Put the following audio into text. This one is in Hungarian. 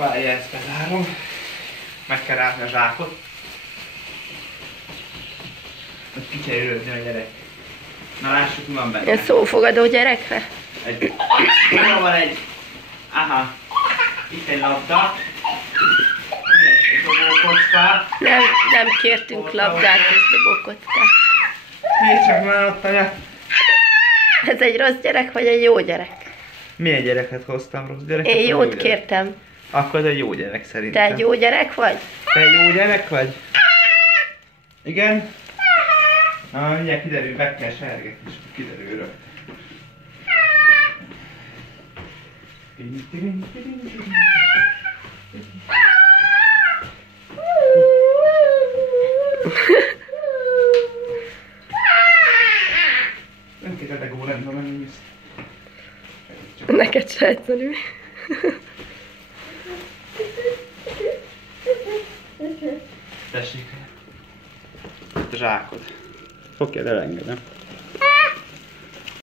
Várjál, ezt bezárom. Meg kell rázni a zsákot. Hogy kicserélődni a gyerek. Na lássuk, mi van benne. Ez szófogadó gyerekre? Hol van egy... Aha. Itt egy labda. Egy dobókocka. Nem kértünk labdát és dobókockát. Nézd csak már ott, anya. Ez egy rossz gyerek, vagy egy jó gyerek? Milyen gyereket hoztam, rossz gyereket? Én jót kértem. Akkor ez egy jó gyerek szerintem. Te egy jó gyerek vagy? Te egy jó gyerek vagy? Igen? Na, mindjárt kiderül, meg kell sergetni, és kiderül rögtön. Nem kell edegó lenni, ha nem is. Neked se egyszerű. Tessék. A zsákod. Fogja, elengedem.